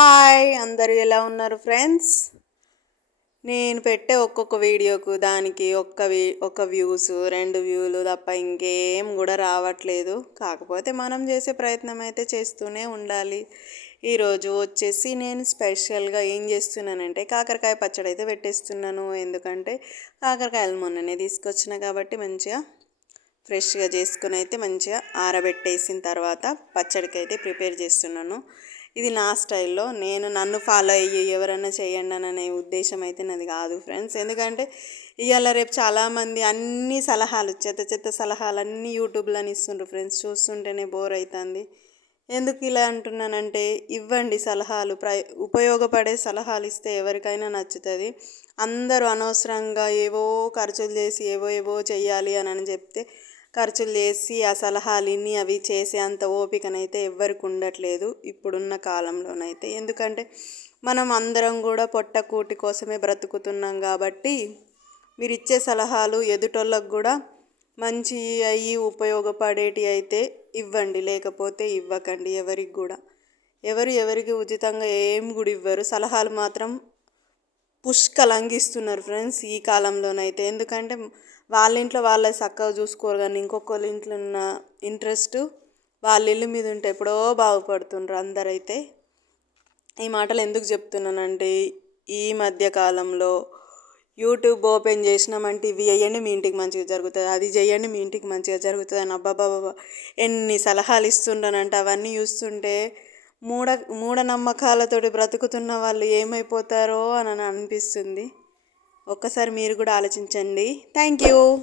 Hi అందరూ ఎలా ఉన్నారు ఫ్రెండ్స్? నేను పెట్టే ఒక్కొక్క వీడియోకు దానికి ఒక్క వీ ఒక వ్యూస్ రెండు వ్యూలు తప్ప ఇంకేం కూడా రావట్లేదు. కాకపోతే మనం చేసే ప్రయత్నం అయితే చేస్తూనే ఉండాలి. ఈరోజు వచ్చేసి నేను స్పెషల్గా ఏం చేస్తున్నానంటే కాకరకాయ పచ్చడి అయితే పెట్టేస్తున్నాను. ఎందుకంటే కాకరకాయలు మొన్ననే తీసుకొచ్చిన కాబట్టి మంచిగా ఫ్రెష్గా చేసుకుని అయితే మంచిగా ఆరబెట్టేసిన తర్వాత పచ్చడికి అయితే ప్రిపేర్ చేస్తున్నాను. ఇది నా స్టైల్లో నేను నన్ను ఫాలో అయ్యి ఎవరైనా చేయండి అనే ఉద్దేశం అయితే నాది కాదు ఫ్రెండ్స్. ఎందుకంటే ఇవాళ రేపు చాలామంది అన్ని సలహాలు చెత్త చెత్త సలహాలు అన్నీ యూట్యూబ్లో ఇస్తుండ్రు ఫ్రెండ్స్. చూస్తుంటేనే బోర్ అవుతుంది ఎందుకు ఇలా అంటున్నానంటే ఇవ్వండి సలహాలు ప్ర ఉపయోగపడే సలహాలు ఇస్తే ఎవరికైనా నచ్చుతుంది. అందరూ అనవసరంగా ఏవో ఖర్చులు చేసి ఏవో ఏవో చెయ్యాలి అని అని చెప్తే ఖర్చులు చేసి ఆ సలహాలు ఇన్ని అవి చేసే అంత ఓపికనైతే ఎవ్వరికి ఉండట్లేదు ఇప్పుడున్న కాలంలోనైతే. ఎందుకంటే మనం అందరం కూడా పొట్టకూటి కోసమే బ్రతుకుతున్నాం కాబట్టి మీరు ఇచ్చే సలహాలు ఎదుటోళ్ళకు కూడా మంచి అయ్యి ఉపయోగపడేటి అయితే ఇవ్వండి లేకపోతే ఇవ్వకండి ఎవరికి కూడా. ఎవరు ఎవరికి ఉచితంగా ఏం కూడా ఇవ్వరు. సలహాలు మాత్రం పుష్కలంగిస్తున్నారు ఫ్రెండ్స్ ఈ కాలంలోనైతే. ఎందుకంటే వాళ్ళ ఇంట్లో వాళ్ళే చక్కగా చూసుకోరు కానీ ఇంకొకళ్ళ ఇంట్లో ఉన్న ఇంట్రెస్ట్ వాళ్ళ ఇల్లు మీద ఉంటే ఎప్పుడో బాగుపడుతుండ్రు అందరైతే. ఈ మాటలు ఎందుకు చెప్తున్నానంటే ఈ మధ్య కాలంలో యూట్యూబ్ ఓపెన్ చేసినామంటే ఇవి వేయండి మీ ఇంటికి మంచిగా జరుగుతుంది. అది చేయండి మీ ఇంటికి మంచిగా జరుగుతుంది అని అబ్బాబాబా ఎన్ని సలహాలు ఇస్తుండనంటే అవన్నీ చూస్తుంటే మూఢ మూఢనమ్మకాలతోటి బ్రతుకుతున్న వాళ్ళు ఏమైపోతారో అని అనిపిస్తుంది. ఒక్కసారి మీరు కూడా ఆలోచించండి. Thank you.